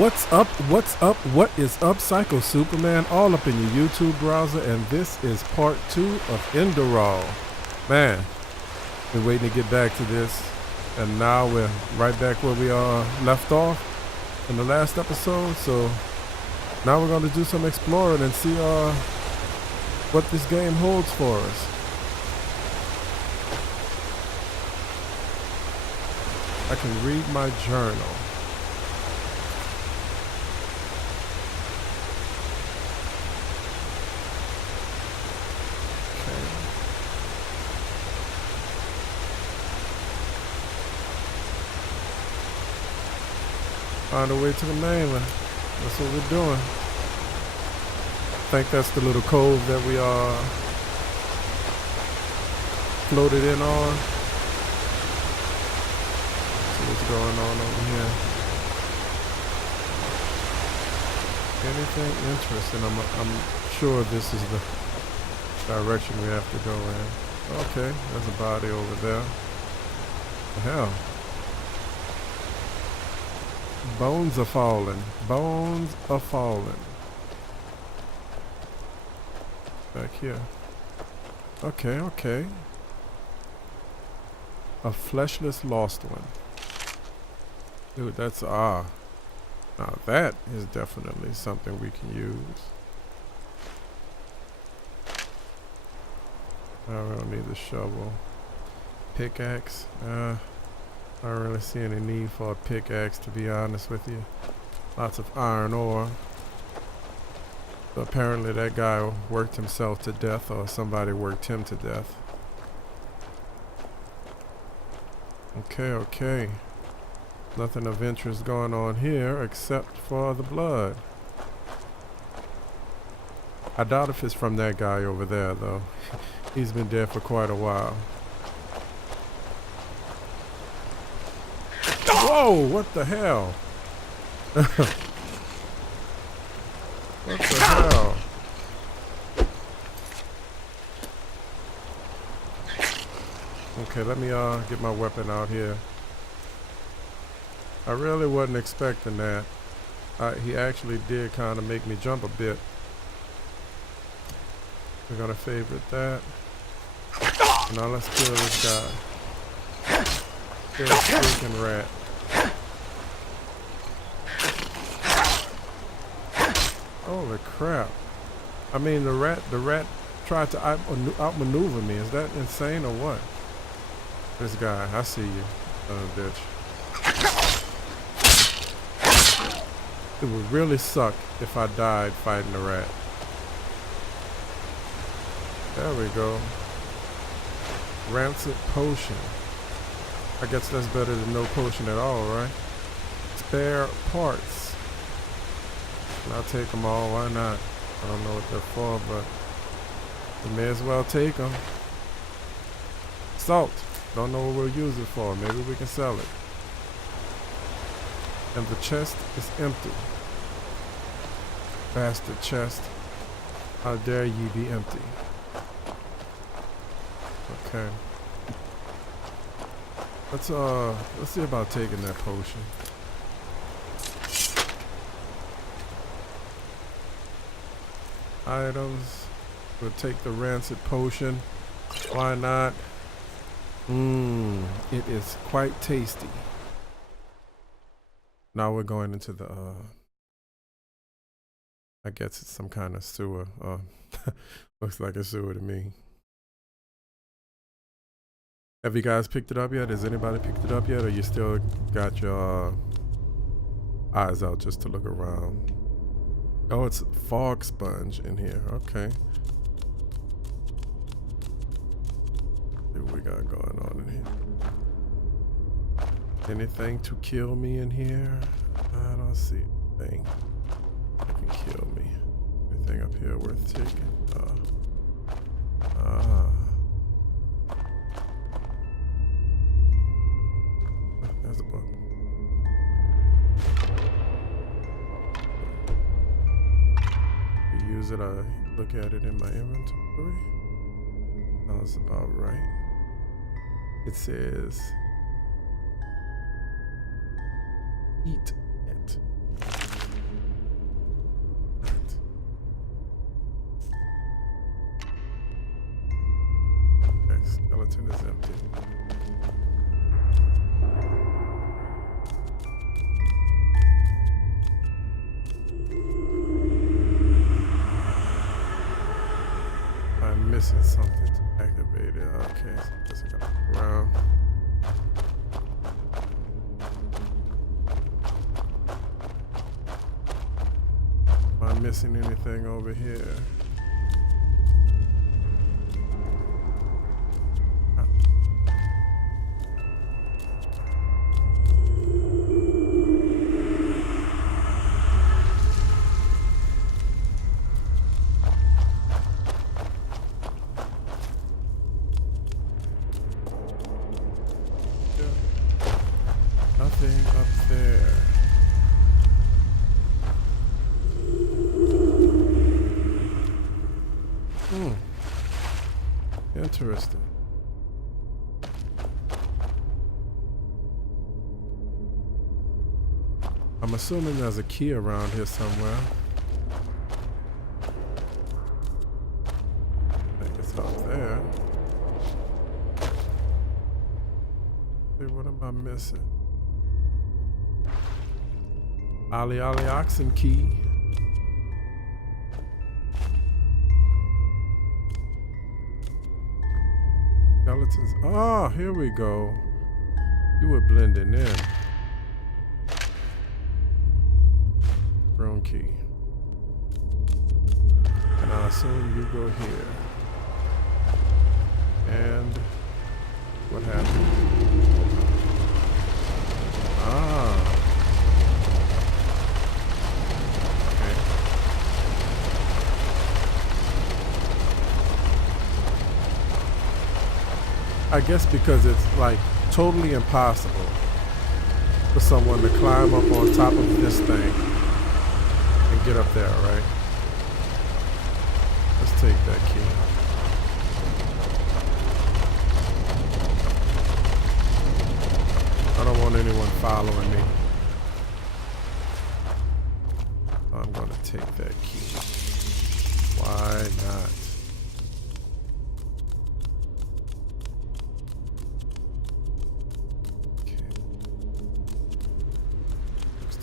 What's up? What's up? What is up? Psycho Superman, all up in your YouTube browser, and this is part 2 of Enderal. Man, been waiting to get back to this, and now we're right back where we left off in the last episode. So now we're going to do some exploring and see what this game holds for us. I can read my journal. Find a way to the mainland. That's what we're doing. I think that's the little cove that we floated in on. See what's going on over here. Anything interesting? I'm sure this is the direction we have to go in. Okay, there's a body over there. What the hell? Bones are falling. Bones are falling. Back here. Okay. A fleshless lost one. Dude, that's now that is definitely something we can use. I don't need the shovel. Pickaxe. I don't really see any need for a pickaxe, to be honest with you. Lots of iron ore. So apparently that guy worked himself to death, or somebody worked him to death. Okay. Nothing of interest going on here except for the blood. I doubt if it's from that guy over there, though. He's been dead for quite a while. Whoa, what the hell? What the hell? Okay, let me get my weapon out here. I really wasn't expecting that. He actually did kind of make me jump a bit. We're gonna favorite that. Now let's kill this guy. Kill this freaking rat. Holy crap. I mean, the rat tried to outmaneuver me. Is that insane or what? This guy, I see you, bitch. It would really suck if I died fighting the rat. There we go. Rancid potion. I guess that's better than no potion at all, right? Spare parts. I'll take them all, why not? I don't know what they're for, but we may as well take them. Salt. Don't know what we'll use it for. Maybe we can sell it. And the chest is empty. Bastard chest. How dare ye be empty? Okay. Let's see about taking that potion. Items. We'll take the rancid potion. Why not? It is quite tasty. Now we're going into the I guess it's some kind of sewer. Looks like a sewer to me. Have you guys picked it up yet? Has anybody picked it up yet? Or you still got your eyes out just to look around? Oh, it's fog sponge in here. Okay. See what we got going on in here. Anything to kill me in here? I don't see anything that can kill me. Anything up here worth taking? There's a book. Use it, I look at it in my inventory. Sounds about right. It says eat it. skeleton is empty. I'm missing something to activate it. Okay, so I guess I gotta look around. Am I missing anything over here? Nothing up there. Interesting. I'm assuming there's a key around here somewhere. I think it's up there. Hey, what am I missing? Ali Oxen key. Skeletons. Oh, here we go. You were blending in. Room key. And I assume you go here. And what happened? Ah. I guess because it's like totally impossible for someone to climb up on top of this thing and get up there, right? Let's take that key. I don't want anyone following me. I'm gonna take that key. Why not?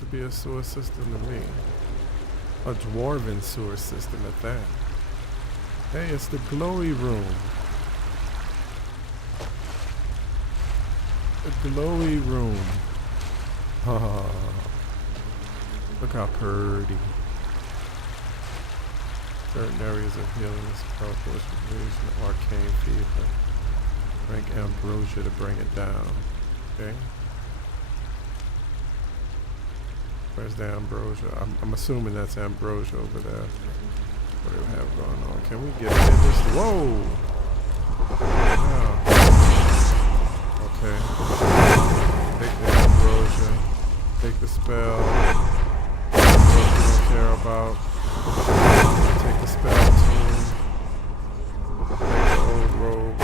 Be a sewer system to me. A dwarven sewer system at that. Hey, it's the glowy room. The glowy room. Oh, look how pretty. Certain areas of healing is powerful removes an arcane fever. Drink ambrosia to bring it down. Okay. Where's the ambrosia? I'm assuming that's ambrosia over there. What do we have going on? Can we get in this? Whoa! Oh. Okay. Take the ambrosia. Take the spell. What we don't care about. Take the spell tune. Take the old robe.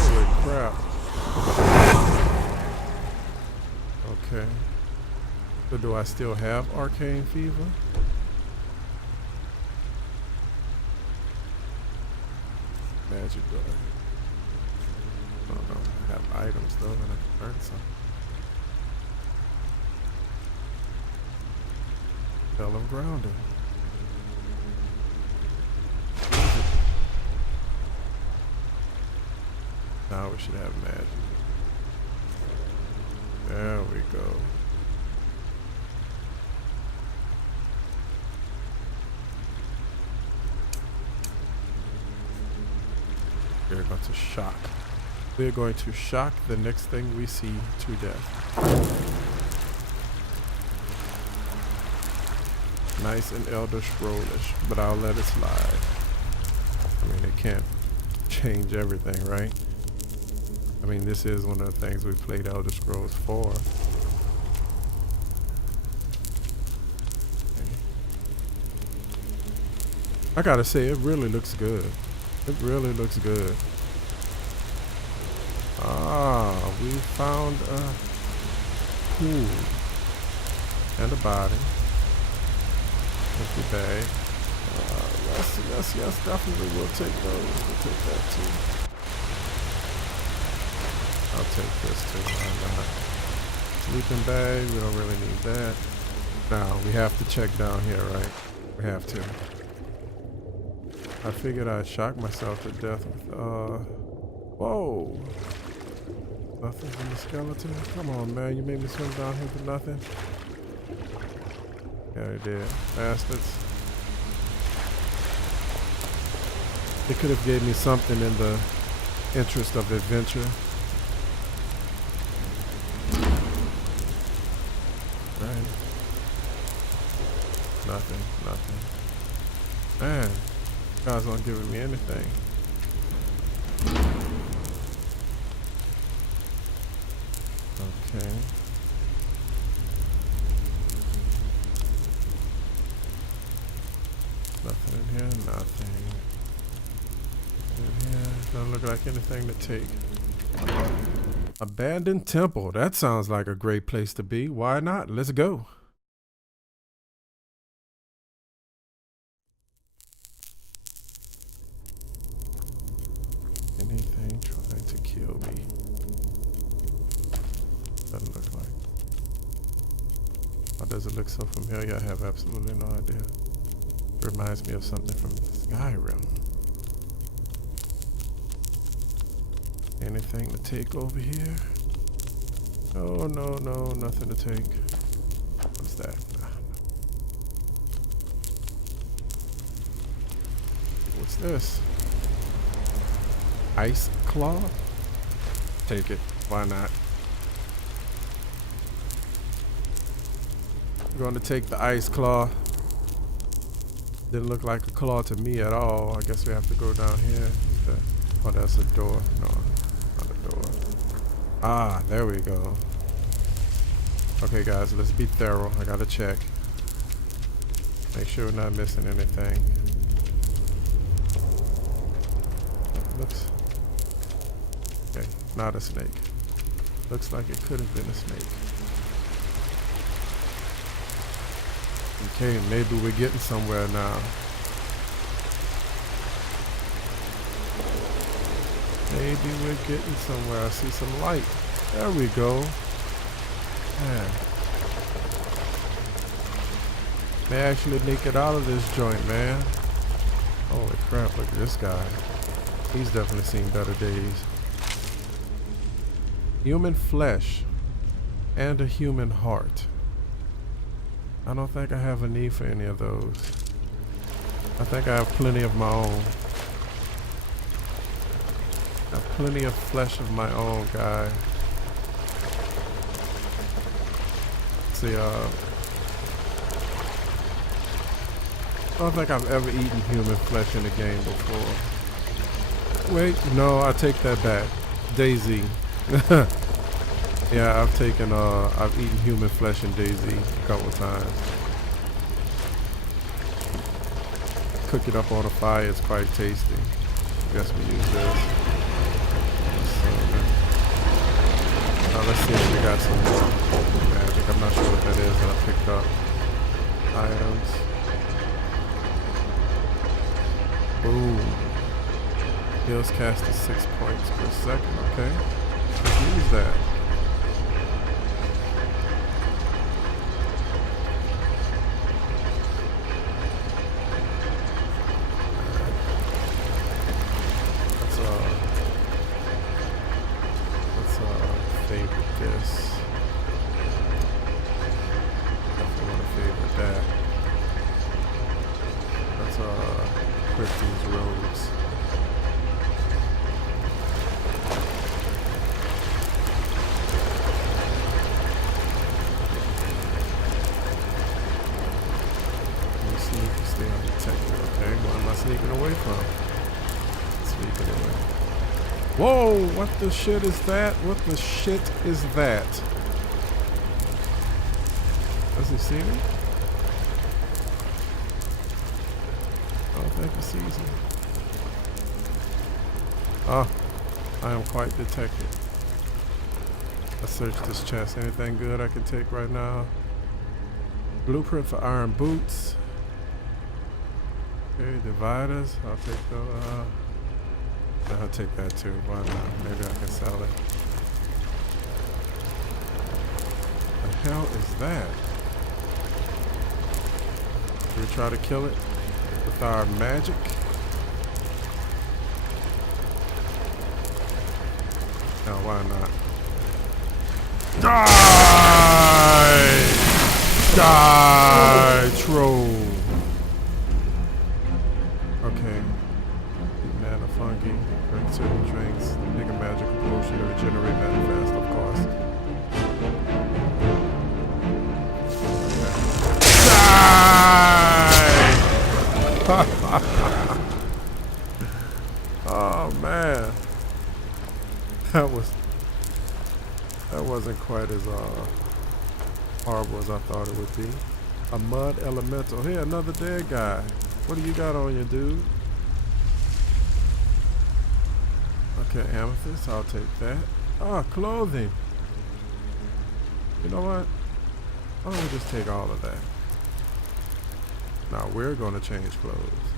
Holy crap. Okay. So do I still have arcane fever? Magic book. I don't know. I have items though that I can learn something. Spell of grounding. Now we should have magic. There we go. We're going to shock. We're going to shock the next thing we see to death. Nice and Elder Scrollish, but I'll let it slide. I mean, it can't change everything, right? I mean, this is one of the things we played Elder Scrolls for. I gotta say, it really looks good. It really looks good. Ah, we found a pool and a body. Empty bag. Yes, definitely we'll take those. We'll take that too. I'll take this too. Why not? Sleeping bag, we don't really need that. Now, we have to check down here, right? We have to. I figured I'd shock myself to death with, whoa! Nothing from the skeleton? Come on, man, you made me swim down here for nothing? Yeah, they did. Bastards. They could have gave me something in the interest of adventure. Right. Nothing. Man, you guys aren't giving me anything. Okay. Nothing in here, nothing. In here, doesn't look like anything to take. Abandoned temple. That sounds like a great place to be. Why not? Let's go. Anything trying to kill me? Doesn't look like. Why does it look so familiar? I have absolutely no idea. It reminds me of something from Skyrim. Anything to take over here? Oh, no, nothing to take. What's that? What's this? Ice claw? Take it. Why not? I'm going to take the ice claw. Didn't look like a claw to me at all. I guess we have to go down here. Oh, that's a door. No, not a door. Ah, there we go. Okay, guys, let's be thorough. I gotta check. Make sure we're not missing anything. Looks... Okay, not a snake. Looks like it could have been a snake. Okay, maybe we're getting somewhere now. Maybe we're getting somewhere. I see some light. There we go. Man. May actually make it out of this joint, man. Holy crap, look at this guy. He's definitely seen better days. Human flesh and a human heart. I don't think I have a need for any of those. I think I have plenty of my own. I have plenty of flesh of my own, guy. See, I don't think I've ever eaten human flesh in a game before. Wait, no, I take that back. Daisy. Yeah, I've eaten human flesh in Daisy a couple times. Cook it up on a fire, it's quite tasty. I guess we use this. Now let's see if we got some more magic. I'm not sure what that is that I picked up. Items. Boom. Heals casted 6 points per second. Okay. Let's use that. Favorite this. Definitely want to favorite that. Let's equip these robes. Let me see if you stay undetected, okay? What am I sneaking away from? Sneaking away. Whoa, what the shit is that? What the shit is that? Does he see me? I don't think he sees me. Oh, I am quite detected. Let's search this chest. Anything good I can take right now? Blueprint for iron boots. Okay, dividers. I'll take the... I'll take that too. Why not? Maybe I can sell it. hell is that? We try to kill it with our magic. Now, why not? Die! Die, troll. Okay. Mana fungi. Drink certain drinks. Make a magical potion to regenerate mana fast, of course. Die! Oh man. That wasn't quite as horrible as I thought it would be. A mud elemental. Hey, another dead guy. What do you got on you, dude? Okay, amethyst. I'll take that. Ah, clothing. You know what? Why don't we just take all of that? Now we're going to change clothes.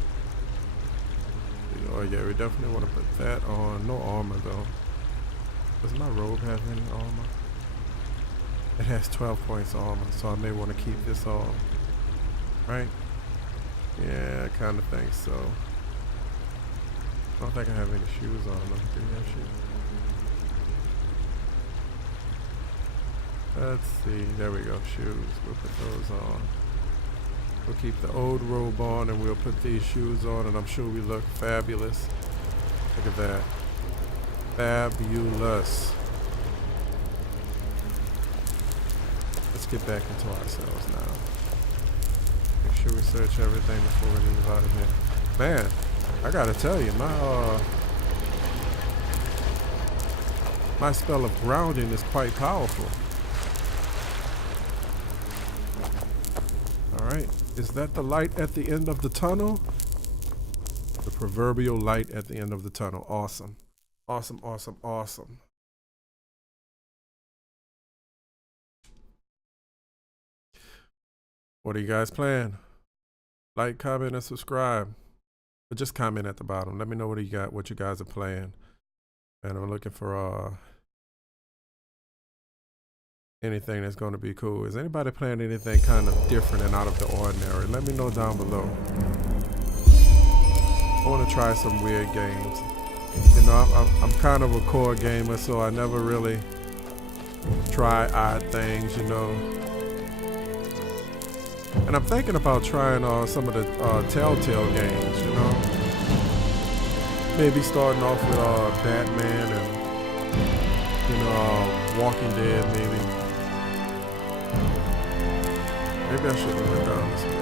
Oh yeah, we definitely want to put that on. No armor though. Does my robe have any armor? It has 12 points of armor, so I may want to keep this on. Right? Yeah, I kind of think so. I don't think I have any shoes on them. Do you have shoes? Let's see. There we go. Shoes. We'll put those on. We'll keep the old robe on and we'll put these shoes on, and I'm sure we look fabulous. Look at that. Fabulous. Let's get back into ourselves now. Make sure we search everything before we leave out of here. Man, I gotta tell you, my spell of grounding is quite powerful. Alright, is that the light at the end of the tunnel? The proverbial light at the end of the tunnel. Awesome. Awesome, awesome, awesome. What are you guys playing? Like, comment, and subscribe. But just comment at the bottom. Let me know what you guys are playing. And I'm looking for anything that's going to be cool. Is anybody playing anything kind of different and out of the ordinary? Let me know down below. I want to try some weird games. You know, I'm kind of a core gamer, so I never really try odd things, you know. And I'm thinking about trying some of the Telltale games, you know. Maybe starting off with Batman and, you know, Walking Dead, maybe. Maybe I shouldn't have went down this way.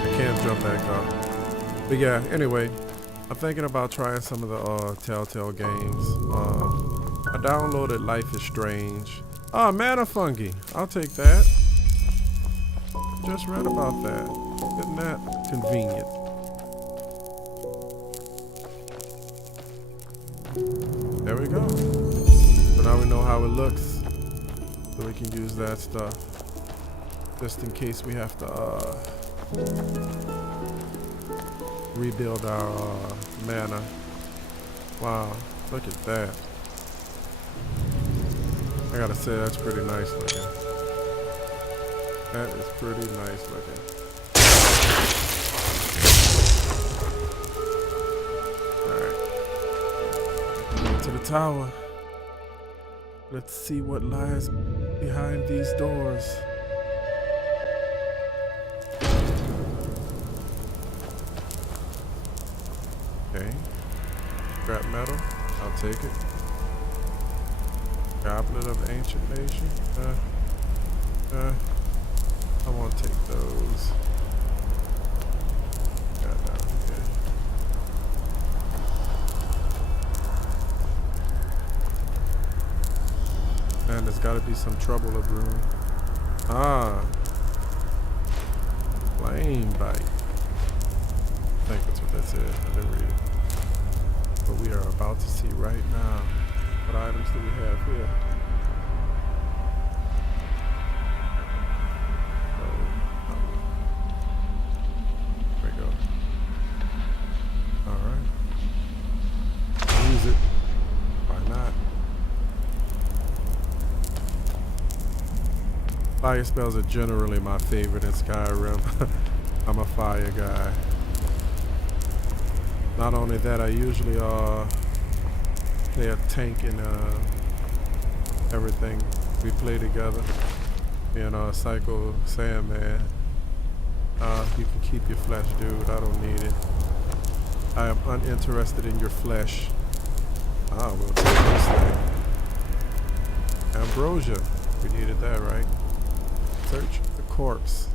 I can't jump back up. But yeah, anyway, I'm thinking about trying some of the Telltale games. I downloaded Life is Strange. Ah, mana fungi. I'll take that. Just read about that. Isn't that convenient? There we go. So now we know how it looks. So we can use that stuff. Just in case we have to rebuild our mana. Wow, look at that. I gotta say, that's pretty nice looking. That is pretty nice looking. Alright. To the tower. Let's see what lies behind these doors. Okay. Scrap metal. I'll take it. Goblet of Ancient Nation. I won't take those. Got down here. Man, there's gotta be some trouble brewing. Ah. Flame bite. I think that's what that said. I didn't read it. But we are about to see right now. What items do we have here? There we go. Alright. Use it. Why not? Fire spells are generally my favorite in Skyrim. I'm a fire guy. Not only that, I usually play a tank in everything we play together. And Psycho Sandman. You can keep your flesh, dude. I don't need it. I am uninterested in your flesh. We'll take this thing. Ambrosia. We needed that, right? Search the corpse.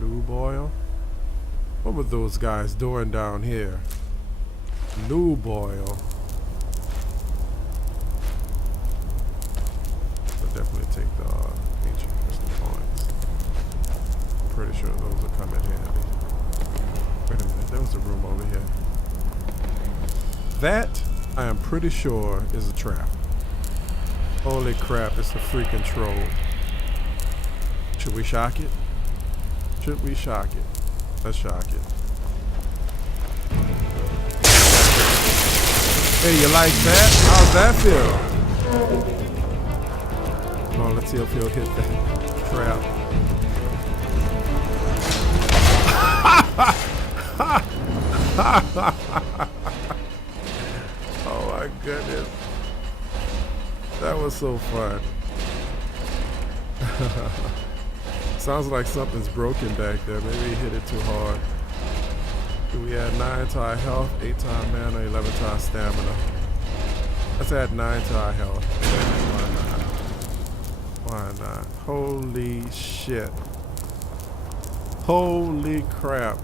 Blue boil. What were those guys doing down here? Blue boil. I'll definitely take the ancient crystal coins. I'm pretty sure those will come in handy. Wait a minute, there was a room over here. That, I am pretty sure, is a trap. Holy crap, it's a freaking troll. Should we shock it? Should we shock it? Let's shock it. Hey, you like that? How's that feel? Come on, let's see if he'll hit that trap. Oh my goodness. That was so fun. Sounds like something's broken back there. Maybe he hit it too hard. We add 9 to our health, 8 to our mana, 11 to our stamina. Let's add 9 to our health. Why not? Holy shit. Holy crap.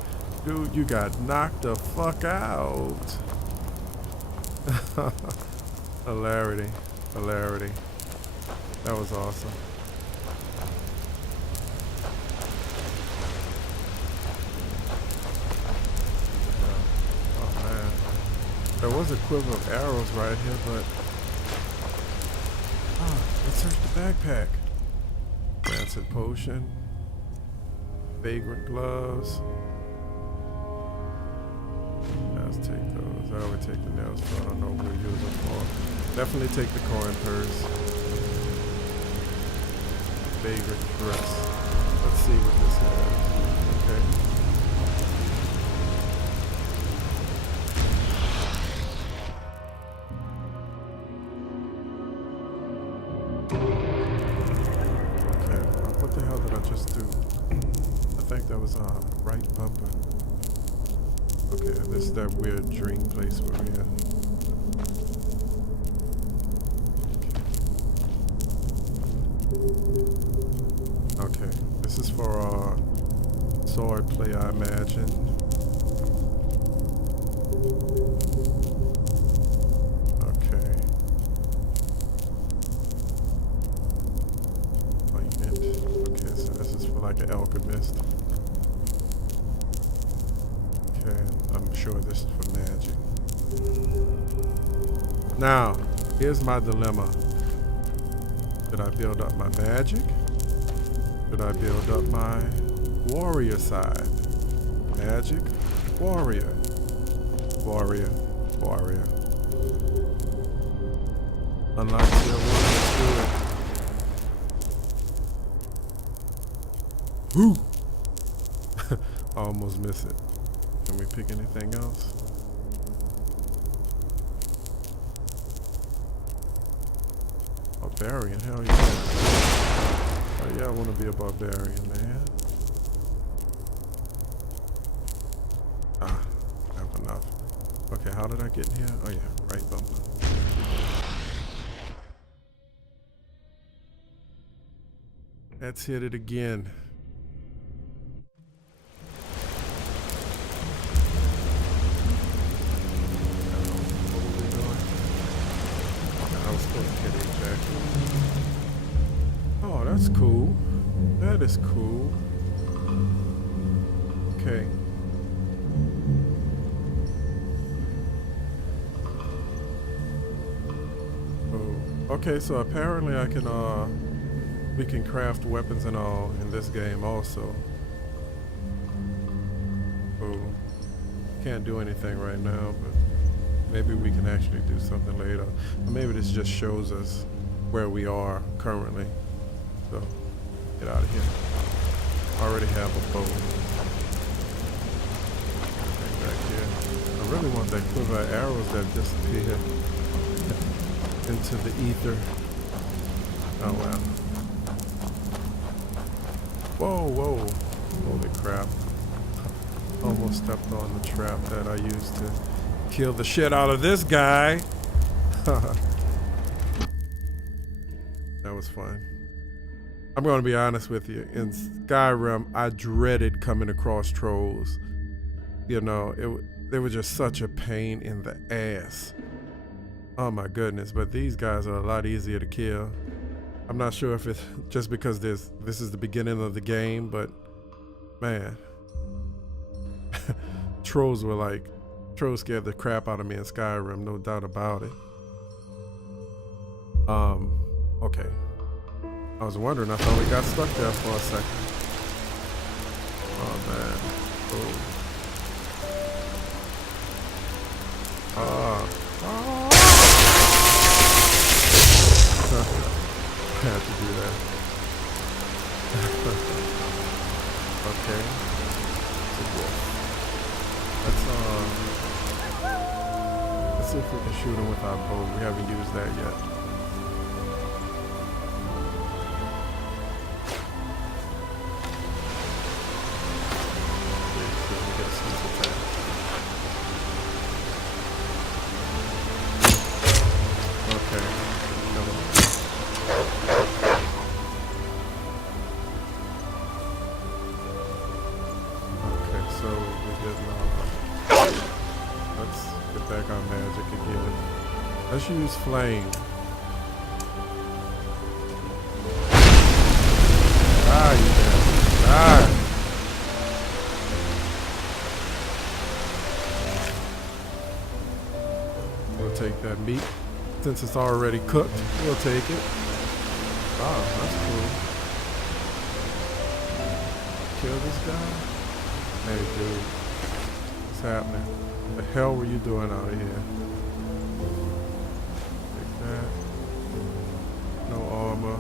Dude, you got knocked the fuck out. Hilarity. Hilarity. That was awesome. Oh man. There was a quiver of arrows right here, but let's search the backpack. Rancid potion. Vagrant gloves. Let's take those. I always take the nails, so I don't know what we'll use them for. Definitely take the coin purse. Vagrant dress. Let's see what this has. Okay. Okay. What the hell did I just do? I think that was right bumper. Okay, this is that weird dream place we're in. Okay, this is for sword play, I imagine. Okay. Ointment. Okay, so this is for like an alchemist. Okay, I'm sure this is for magic. Now, here's my dilemma. Should I build up my magic? Should I build up my warrior side? Magic, warrior. Warrior, warrior. Unlock tier 1, let's do it. Woo! I almost miss it. Can we pick anything else? Barbarian, hell yeah. Oh yeah, I want to be a barbarian, man. I have enough. Okay, how did I get in here? Oh yeah, right bumper. Let's hit it again. Oh, that's cool. That is cool. Okay. Oh, okay. So apparently, I can we can craft weapons and all in this game also. Oh, can't do anything right now, but maybe we can actually do something later. Or maybe this just shows us where we are currently. So get out of here. Already have a bow. Back here. I really want that quiver of arrows that disappear into the ether. Oh wow. Whoa, whoa. Holy crap. Almost stepped on the trap that I used to kill the shit out of this guy. That was fun. I'm going to be honest with you. In Skyrim, I dreaded coming across trolls. You know, they were just such a pain in the ass. Oh my goodness, but these guys are a lot easier to kill. I'm not sure if it's just because this is the beginning of the game, but man, trolls scared the crap out of me in Skyrim, no doubt about it. Okay. I was wondering, I thought we got stuck there for a second. Oh man. Oh. I had to do that. Okay. Let's see if we can shoot him with our bow. We haven't used that yet. Let's use flame. Ah, you bastard. Ah. We'll take that meat. Since it's already cooked, we'll take it. Oh, that's cool. Kill this guy? Hey, dude. What's happening? What the hell were you doing out here? No armor.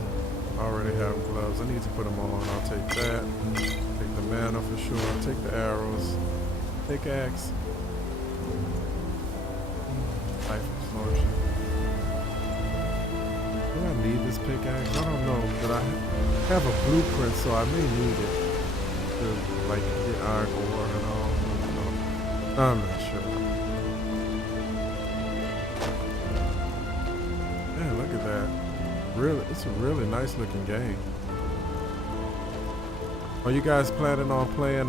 I already have gloves. I need to put them on. I'll take that. Take the mana for sure. I'll take the arrows. Pickaxe. Life absorption. Do I need this pickaxe? I don't know, but I have a blueprint, so I may need it to like get iron ore and all. I'm not sure. Man, look at that. Really, it's a really nice looking game. Are you guys planning on playing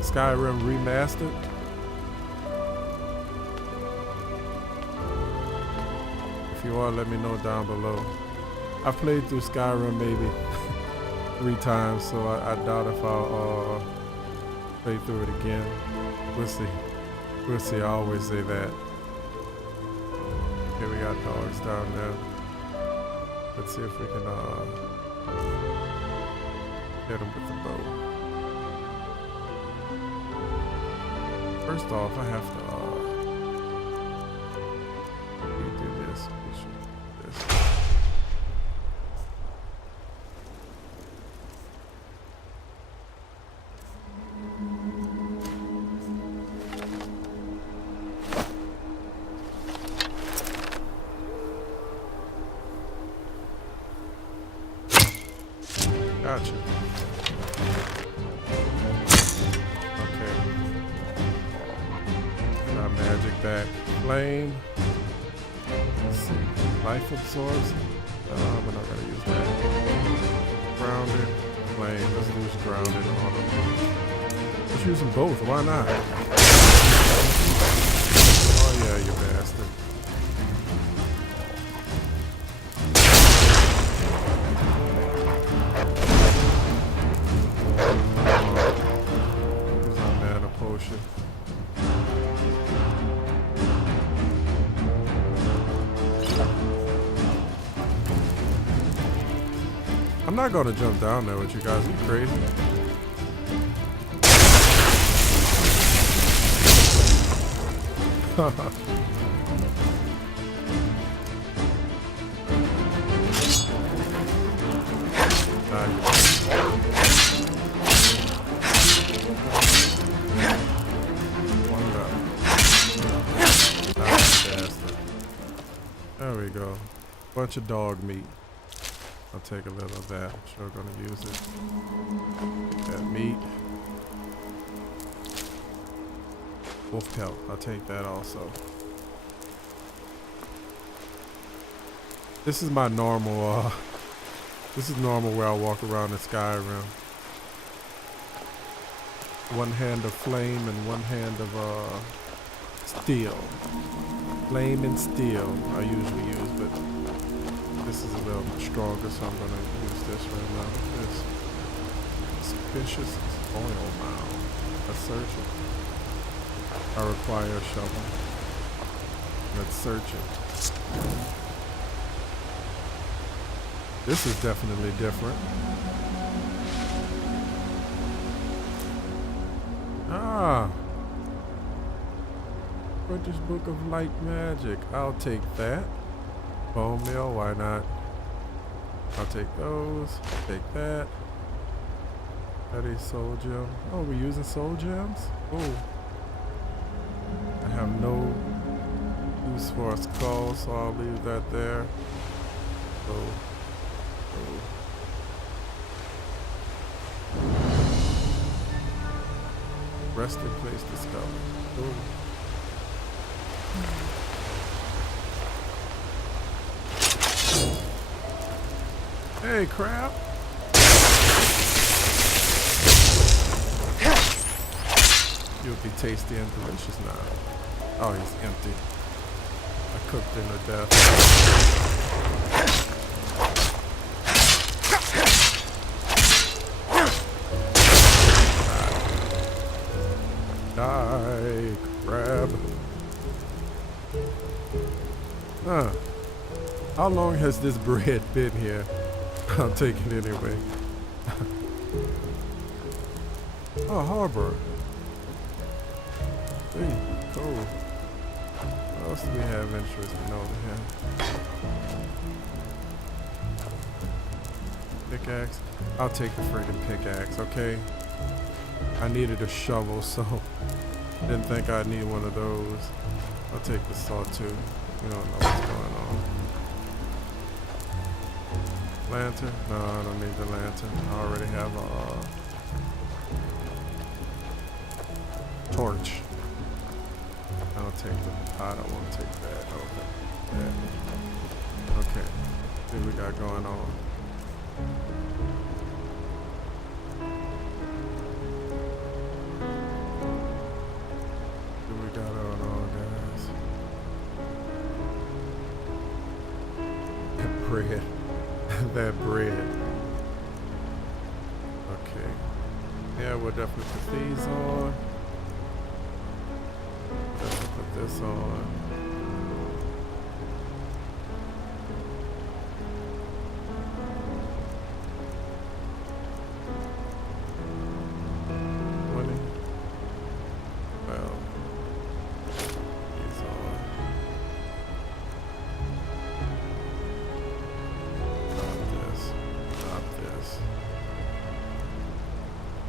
Skyrim Remastered? If you are, let me know down below. I've played through Skyrim maybe 3 times, so I doubt if I'll play through it again. We'll see. We'll see. I always say that. Okay, we got dogs down there. Let's see if we can hit him with the bow. First off, I have to do this. Gotcha. Okay. Got magic back. Flame. Let's see. Life absorbs. We're not gonna use that. Grounded. Flame. Let's use grounded on them. Let's use them both. Why not? Oh yeah, you bastard. I'm not gonna jump down there with you guys. Are you crazy? bunch of dog meat. I'll take a little of that. I'm sure gonna use it. Take that meat. Wolf pelt. I'll take that also. This is my normal, this is normal where I walk around in Skyrim. One hand of flame and one hand of, steel. Flame and steel I usually use, but this is a little stronger, so I'm gonna use this right now. This suspicious oil mound. Let's search it. I require a shovel. Let's search it. This is definitely different. Ah. British Book of Light Magic. I'll take that. Bone meal, why not? I'll take those. Take that. That is soul gem. Oh, we're using soul gems? Oh. I have no use for a skull, so I'll leave that there. So. Resting place discovered. Ooh. Hey, crab. You'll be tasty and delicious now. Oh, he's empty. I cooked him to death. Die, crab. Huh. How long has this bread been here? I'll take it anyway. Oh, harbor. Hey, cool. What else do we have interesting over here? Pickaxe? I'll take the friggin' pickaxe, okay? I needed a shovel, so didn't think I'd need one of those. I'll take the saw too. We don't know what's going on. Lantern? No, I don't need the lantern. I already have a torch. I'll take the. I don't want to take that. Okay. What we got going on? What we got going on, guys? That bread. That bread. Okay. Yeah, we'll definitely put these on. Definitely put this on.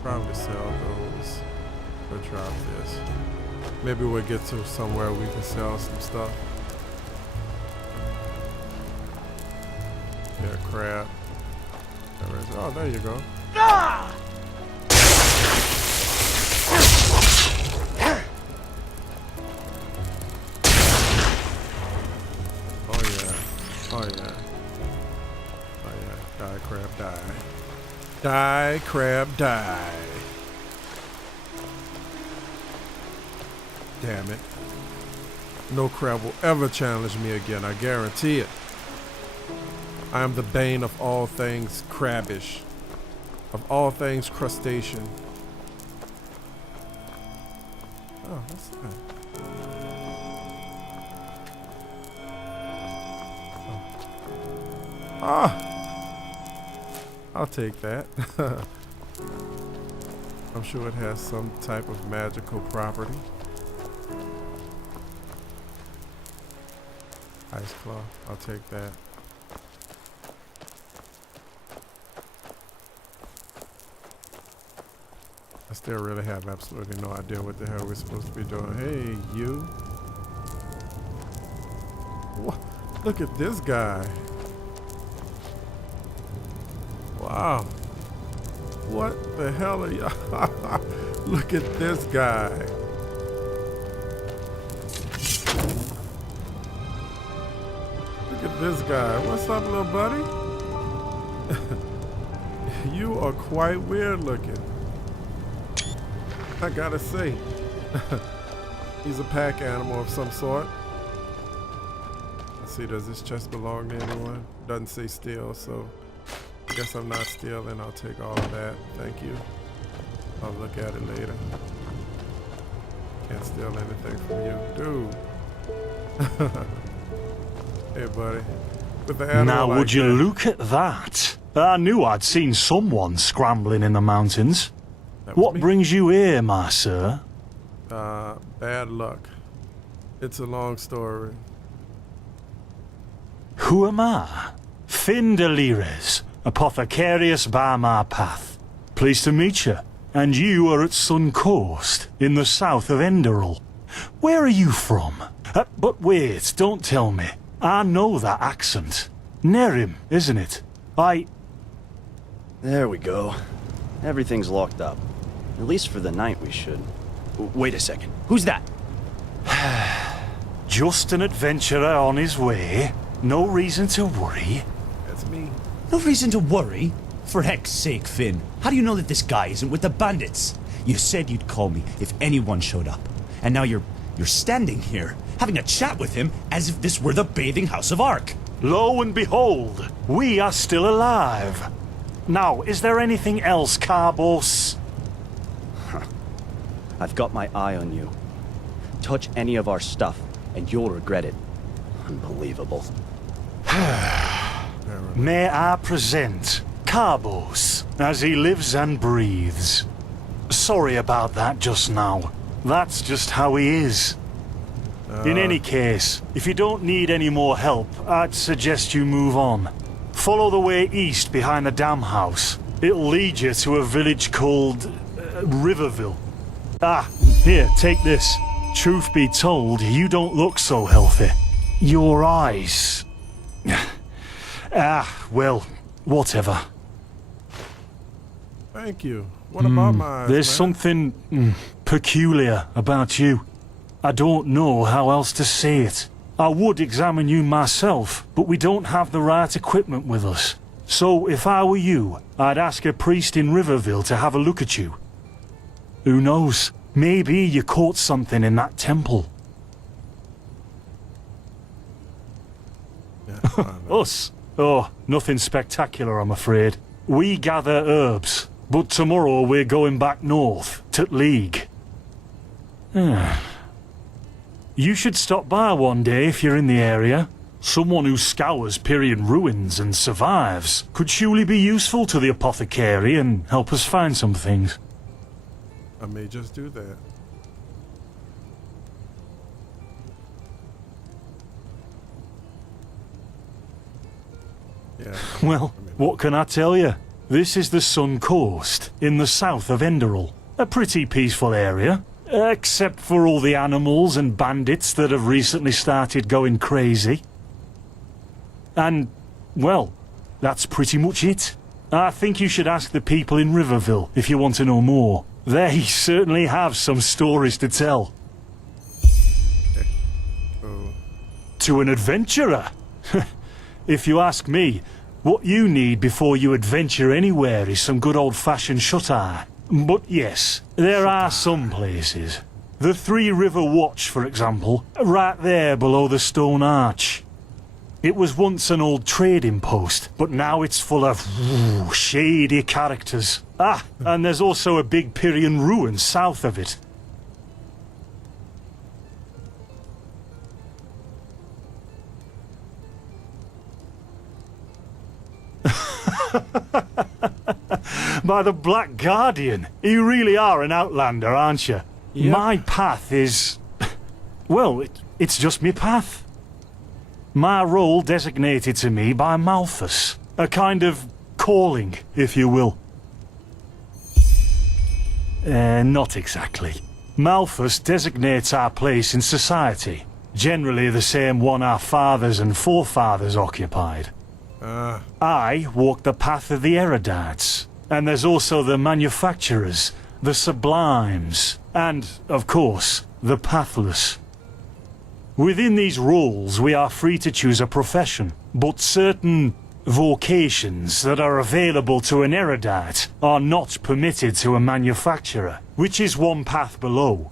Probably sell those or drop this. Maybe we'll get to somewhere we can sell some stuff. Yeah, crab. Oh, there you go. Ah! Oh yeah. Oh yeah. Oh yeah. Die, crab, die. Die, crab, die. Damn it. No crab will ever challenge me again, I guarantee it. I am the bane of all things crabbish. Of all things crustacean. Oh, what's that? Oh. Ah! I'll take that. I'm sure it has some type of magical property. Ice claw, I'll take that. I still really have absolutely no idea what the hell we're supposed to be doing. Hey, you. What? Look at this guy. Wow. What the hell are y'all? Look at this guy. Look at this guy. What's up, little buddy? You are quite weird looking. I gotta say. He's a pack animal of some sort. Let's see, does this chest belong to anyone? Doesn't say steal, so I guess I'm not stealing. I'll take all of that. Thank you. I'll look at it later. Can't steal anything from you. Dude. Hey, buddy. With the animal now, like would you that, look at that? I knew I'd seen someone scrambling in the mountains. that was What me. brings you here, my sir? Bad luck. It's a long story. Who am I? Finn Delires, apothecarius by my path. Pleased to meet you. And you are at Sun Coast, in the south of Enderal. Where are you from? But wait, don't tell me. I know that accent. Nehrim, isn't it? There we go. Everything's locked up. At least for the night we should. Wait a second. Who's that? Just an adventurer on his way. No reason to worry. That's me. No reason to worry. For heck's sake, Finn. How do you know that this guy isn't with the bandits? You said you'd call me if anyone showed up. And now you're standing here, having a chat with him as if this were the bathing house of Ark. Lo and behold, we are still alive. Now, is there anything else, Carbos? I've got my eye on you. Touch any of our stuff, and you'll regret it. Unbelievable. May I present Carbos, as he lives and breathes. Sorry about that just now. That's just how he is. In any case, if you don't need any more help, I'd suggest you move on. Follow the way east behind the dam house. It'll lead you to a village called Riverville. Ah, here, take this. Truth be told, you don't look so healthy. Your eyes... well, whatever. Thank you. What about my eyes, There's man? something peculiar about you. I don't know how else to say it. I would examine you myself, but we don't have the right equipment with us. So if I were you, I'd ask a priest in Riverville to have a look at you. Who knows? Maybe you caught something in that temple. Yeah, fine, man. Us? Oh, nothing spectacular, I'm afraid. We gather herbs, but tomorrow we're going back north, to League. You should stop by one day if you're in the area. Someone who scours Pyrian ruins and survives could surely be useful to the apothecary and help us find some things. I may just do that. Yeah. Well, what can I tell you? This is the Sun Coast, in the south of Enderal. A pretty peaceful area, except for all the animals and bandits that have recently started going crazy. And, well, that's pretty much it. I think you should ask the people in Riverville if you want to know more. They certainly have some stories to tell. Okay. Oh, To an adventurer? If you ask me, what you need before you adventure anywhere is some good old-fashioned shut-eye. But yes, there are some places. The Three River Watch, for example, right there below the stone arch. It was once an old trading post, but now it's full of shady characters. Ah, and there's also a big Pyrian ruin south of it. By the Black Guardian, you really are an outlander, aren't you? Yep. My path is... well, it's just me path. My role designated to me by Malthus. A kind of calling, if you will. Not exactly. Malthus designates our place in society. Generally the same one our fathers and forefathers occupied. I walk the path of the erudites. And there's also the manufacturers, the sublimes, and, of course, the pathless. Within these roles, we are free to choose a profession, but certain vocations that are available to an erudite are not permitted to a manufacturer, which is one path below.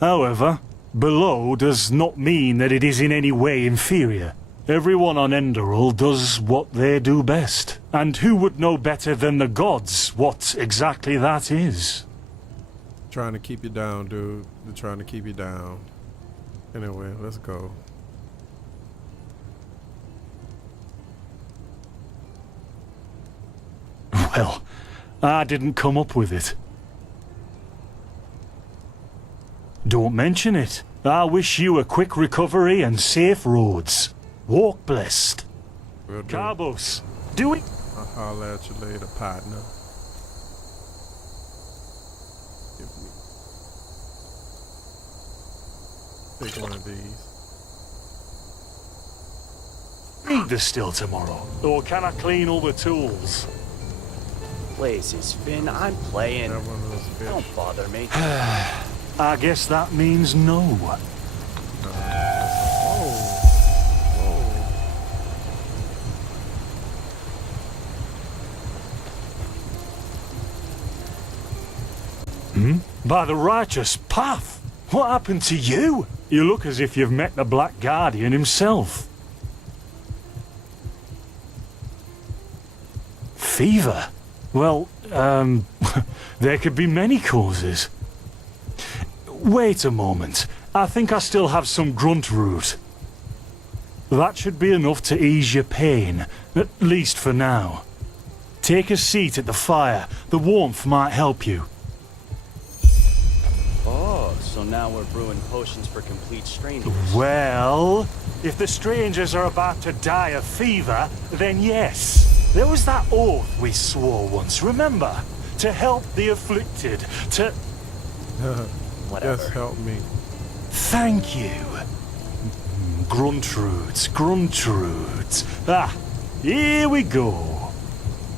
However, below does not mean that it is in any way inferior. Everyone on Enderal does what they do best. And who would know better than the gods what exactly that is? Trying to keep you down, dude. They're trying to keep you down. Anyway, let's go. Well, I didn't come up with it. Don't mention it. I wish you a quick recovery and safe roads. Walk blessed. Will do. Carbos, do it. I'll holler at you later, partner. Give me. Take one of these. Need the still tomorrow. Or can I clean all the tools? Blazes, Finn, I'm playing. Have one of those fish. Don't bother me. I guess that means no. By the righteous path? What happened to you? You look as if you've met the Black Guardian himself. Fever? Well, there could be many causes. Wait a moment. I think I still have some grunt root. That should be enough to ease your pain, at least for now. Take a seat at the fire. The warmth might help you. Oh, so now we're brewing potions for complete strangers. Well, if the strangers are about to die of fever, then yes. There was that oath we swore once, remember? To help the afflicted, to... Whatever. Yes, help me. Thank you. Gruntroods, Gruntroods. Ah, here we go.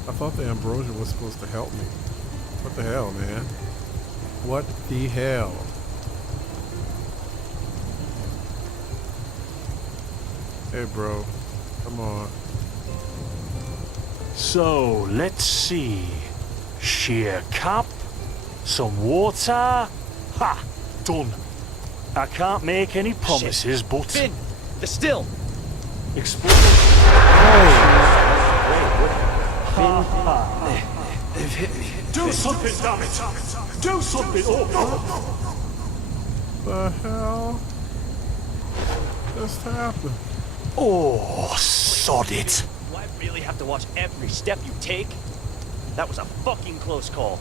I thought the ambrosia was supposed to help me. What the hell, man? What the hell? Hey, bro. Come on. So, let's see. Sheer cup, some water. Ha! Done. I can't make any promises, but... Finn, the still. Explode. They've hit me. Do something, damn it! Do something! Oh. The hell just happened? Oh, sod it. Do I really have to watch every step you take? That was a fucking close call.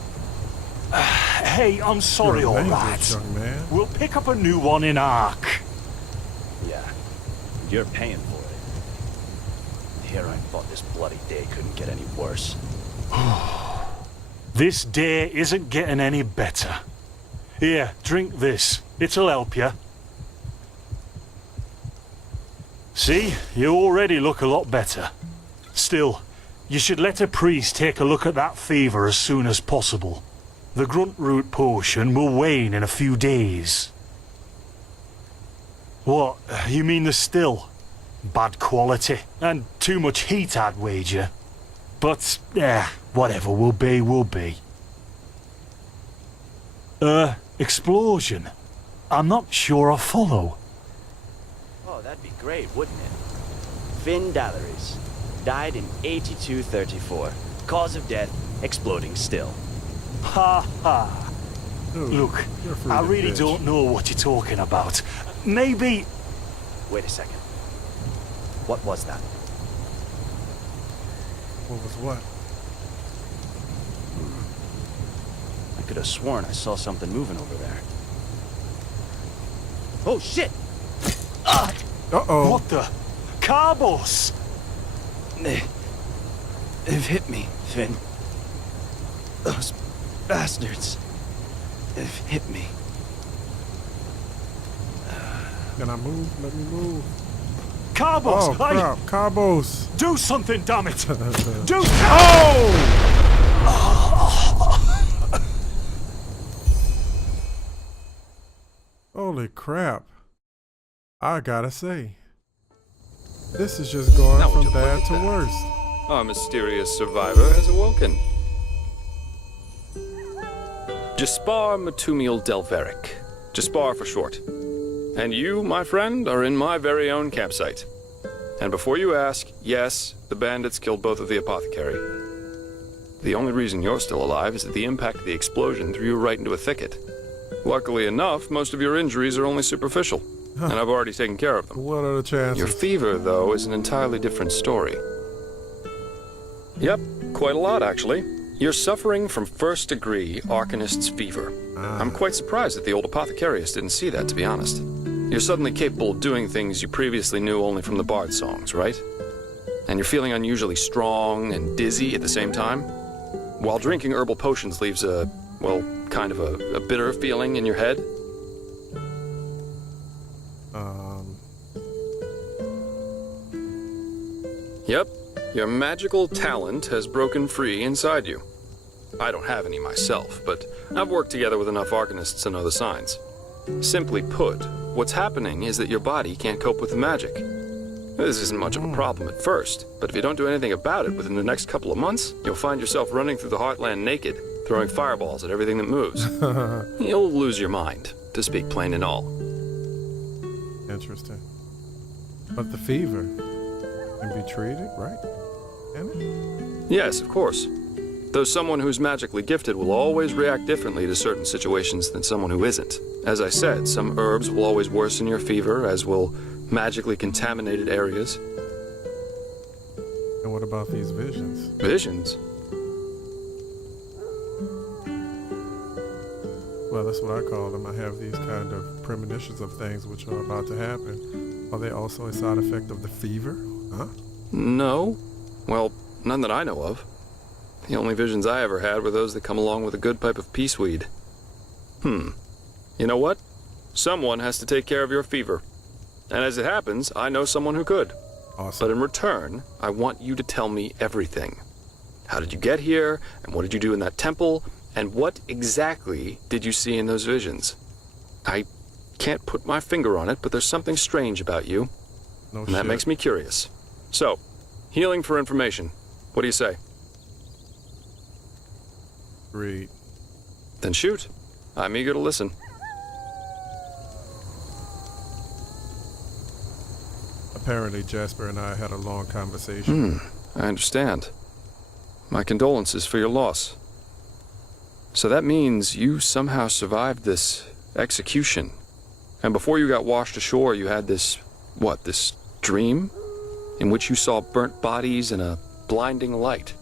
Hey, I'm sorry, You're all dangerous, right. young man. We'll pick up a new one in Ark. Yeah, you're paying for it. Here I thought this bloody day couldn't get any worse. This day isn't getting any better. Here, drink this. It'll help you. See, you already look a lot better. Still, you should let a priest take a look at that fever as soon as possible. The grunt root potion will wane in a few days. What, you mean the still? Bad quality, and too much heat, I'd wager. But, whatever will be, will be. Explosion? I'm not sure I follow. Oh, that'd be great, wouldn't it? Finn Dalaris. Died in 8234. Cause of death, exploding still. Ha ha. Dude, Look, you're a I fruity really bitch. don't know what you're talking about. Maybe... Wait a second. What was that? What was what? I could have sworn I saw something moving over there. Oh, shit! Uh-oh. What the? Carbos! They've hit me, Finn. Those bastards. They've hit me. Can I move? Let me move. Carbos! Oh crap, Cabos. Do something, damn it! Do Oh! Holy crap. I gotta say, this is just going Now would from you look bad at to that? worse. Our mysterious survivor has awoken. Jaspar Matumiel Delveric. Jaspar for short. And you, my friend, are in my very own campsite. And before you ask, yes, the bandits killed both of the apothecary. The only reason you're still alive is that the impact of the explosion threw you right into a thicket. Luckily enough, most of your injuries are only superficial, and I've already taken care of them. What are the chances? Your fever, though, is an entirely different story. Yep, quite a lot, actually. You're suffering from first-degree Arcanist's fever. I'm quite surprised that the old apothecarius didn't see that, to be honest. You're suddenly capable of doing things you previously knew only from the bard songs, right? And you're feeling unusually strong and dizzy at the same time? While drinking herbal potions leaves a, well, kind of a bitter feeling in your head? Yep, your magical talent has broken free inside you. I don't have any myself, but I've worked together with enough arcanists to know the signs. Simply put, what's happening is that your body can't cope with the magic. This isn't much of a problem at first, but if you don't do anything about it within the next couple of months, you'll find yourself running through the heartland naked, throwing fireballs at everything that moves. You'll lose your mind, to speak plain and all. Interesting. But the fever can be treated, right? Can it? Yes, of course. Though someone who's magically gifted will always react differently to certain situations than someone who isn't. As I said, some herbs will always worsen your fever, as will magically contaminated areas. And what about these visions? Visions? Well, that's what I call them. I have these kind of premonitions of things which are about to happen. Are they also a side effect of the fever? Huh? No. Well, none that I know of. The only visions I ever had were those that come along with a good pipe of peaceweed. You know what? Someone has to take care of your fever. And as it happens, I know someone who could. Awesome. But in return, I want you to tell me everything. How did you get here? And what did you do in that temple? And what exactly did you see in those visions? I can't put my finger on it, but there's something strange about you. No And shit. that makes me curious. So, healing for information. What do you say? Read. Then shoot. I'm eager to listen. Apparently, Jasper and I had a long conversation. I understand. My condolences for your loss. So that means you somehow survived this execution. And before you got washed ashore, you had this, this dream? In which you saw burnt bodies and a blinding light.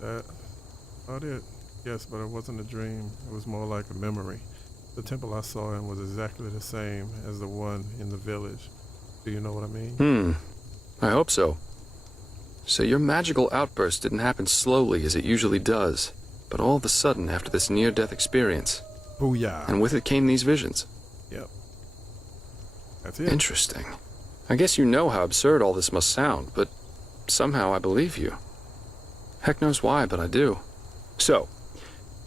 That about it. Yes, but it wasn't a dream. It was more like a memory. The temple I saw in was exactly the same as the one in the village. Do you know what I mean? I hope so. So your magical outburst didn't happen slowly as it usually does, but all of a sudden after this near-death experience. Booyah. And with it came these visions. Yep. That's it. Interesting. I guess you know how absurd all this must sound, but somehow I believe you. Heck knows why, but I do. So,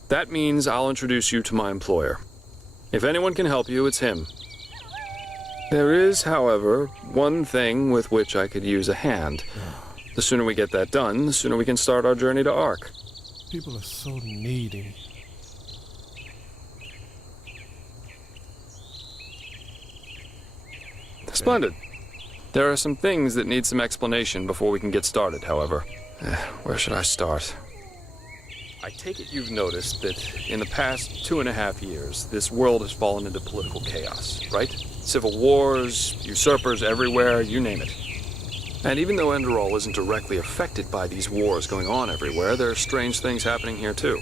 that means I'll introduce you to my employer. If anyone can help you, it's him. There is, however, one thing with which I could use a hand. The sooner we get that done, the sooner we can start our journey to Ark. People are so needy. Splendid. There are some things that need some explanation before we can get started, however. Where should I start? I take it you've noticed that in the past 2.5 years, this world has fallen into political chaos, right? Civil wars, usurpers everywhere, you name it. And even though Enderal isn't directly affected by these wars going on everywhere, there are strange things happening here too.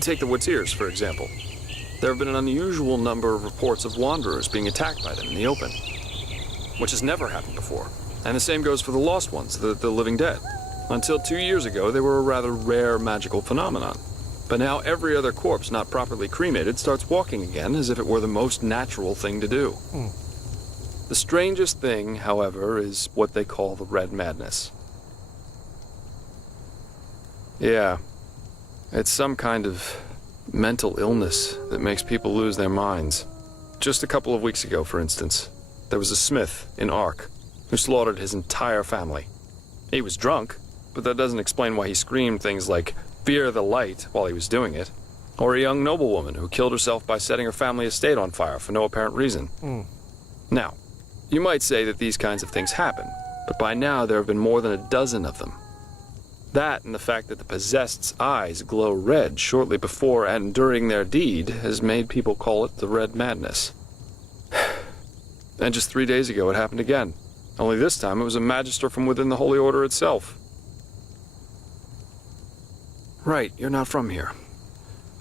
Take the Woods-Ears, for example. There have been an unusual number of reports of wanderers being attacked by them in the open, which has never happened before. And the same goes for the Lost Ones, the living dead. Until 2 years ago, they were a rather rare magical phenomenon. But now every other corpse not properly cremated starts walking again as if it were the most natural thing to do. The strangest thing, however, is what they call the Red Madness. Yeah, it's some kind of mental illness that makes people lose their minds. Just a couple of weeks ago, for instance, there was a smith in Ark who slaughtered his entire family. He was drunk, but that doesn't explain why he screamed things like, "Fear the light," while he was doing it. Or a young noblewoman who killed herself by setting her family estate on fire for no apparent reason. Now, you might say that these kinds of things happen, but by now there have been more than a dozen of them. That and the fact that the possessed's eyes glow red shortly before and during their deed has made people call it the Red Madness. And just 3 days ago it happened again. Only this time it was a magister from within the Holy Order itself. Right, you're not from here.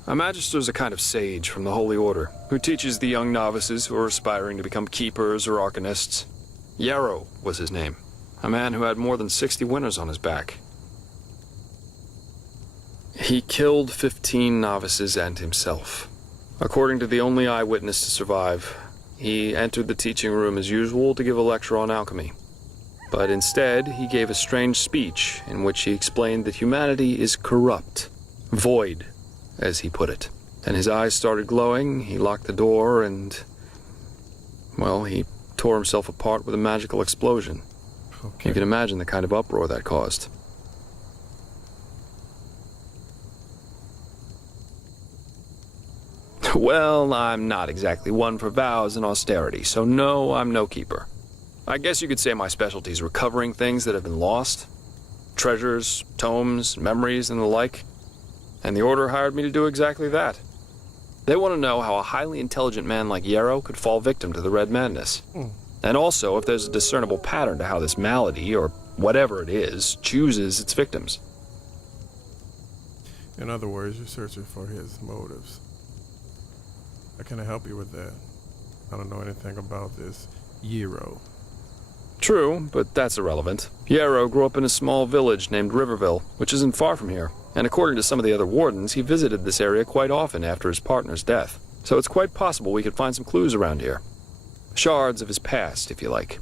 A magister is a kind of sage from the Holy Order who teaches the young novices who are aspiring to become keepers or arcanists. Yarrow was his name, a man who had more than 60 winners on his back. He killed 15 novices and himself. According to the only eyewitness to survive, he entered the teaching room as usual to give a lecture on alchemy. But instead, he gave a strange speech in which he explained that humanity is corrupt, void, as he put it. Then his eyes started glowing, he locked the door, and, well, he tore himself apart with a magical explosion. Okay. You can imagine the kind of uproar that caused. Well, I'm not exactly one for vows and austerity, so no, I'm no keeper. I guess you could say my specialty is recovering things that have been lost. Treasures, tomes, memories, and the like. And the Order hired me to do exactly that. They want to know how a highly intelligent man like Yarrow could fall victim to the Red Madness. And also if there's a discernible pattern to how this malady, or whatever it is, chooses its victims. In other words, you're searching for his motives. How can I help you with that? I don't know anything about this Yarrow. True, but that's irrelevant. Yarrow grew up in a small village named Riverville, which isn't far from here. And according to some of the other wardens, he visited this area quite often after his partner's death. So it's quite possible we could find some clues around here. Shards of his past, if you like.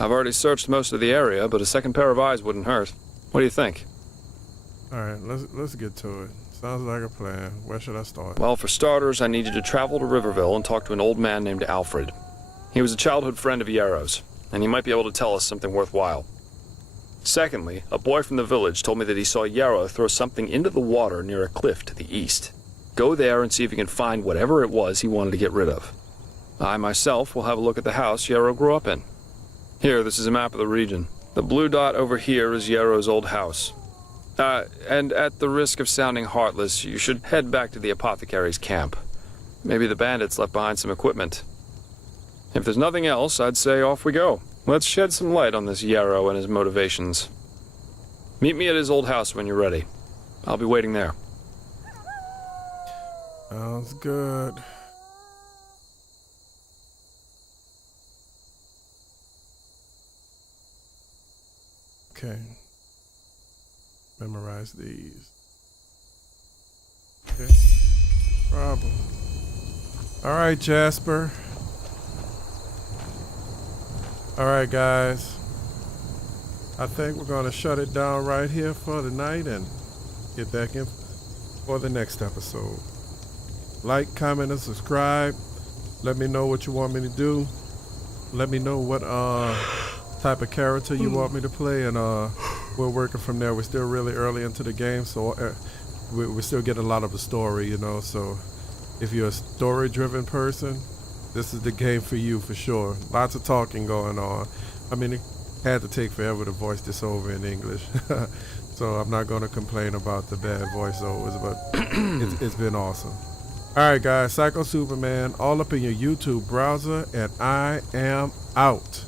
I've already searched most of the area, but a second pair of eyes wouldn't hurt. What do you think? Alright, let's get to it. Sounds like a plan. Where should I start? Well, for starters, I need you to travel to Riverville and talk to an old man named Alfred. He was a childhood friend of Yarrow's, and he might be able to tell us something worthwhile. Secondly, a boy from the village told me that he saw Yarrow throw something into the water near a cliff to the east. Go there and see if you can find whatever it was he wanted to get rid of. I myself will have a look at the house Yarrow grew up in. Here, this is a map of the region. The blue dot over here is Yarrow's old house. And at the risk of sounding heartless, you should head back to the apothecary's camp. Maybe the bandits left behind some equipment. If there's nothing else, I'd say off we go. Let's shed some light on this Yarrow and his motivations. Meet me at his old house when you're ready. I'll be waiting there. Sounds good. Okay. Memorize these. Okay. Problem. All right, Jasper. All right, guys. I think we're going to shut it down right here for the night and get back in for the next episode. Like, comment, and subscribe. Let me know what you want me to do. Let me know what type of character you want me to play, and we're working from there. We're still really early into the game, so we still get a lot of the story, you know. So if you're a story-driven person, this is the game for you for sure. Lots of talking going on. I mean, it had to take forever to voice this over in English. So I'm not going to complain about the bad voiceovers, but it's been awesome. All right, guys, Psycho Supaman, all up in your YouTube browser, and I am out.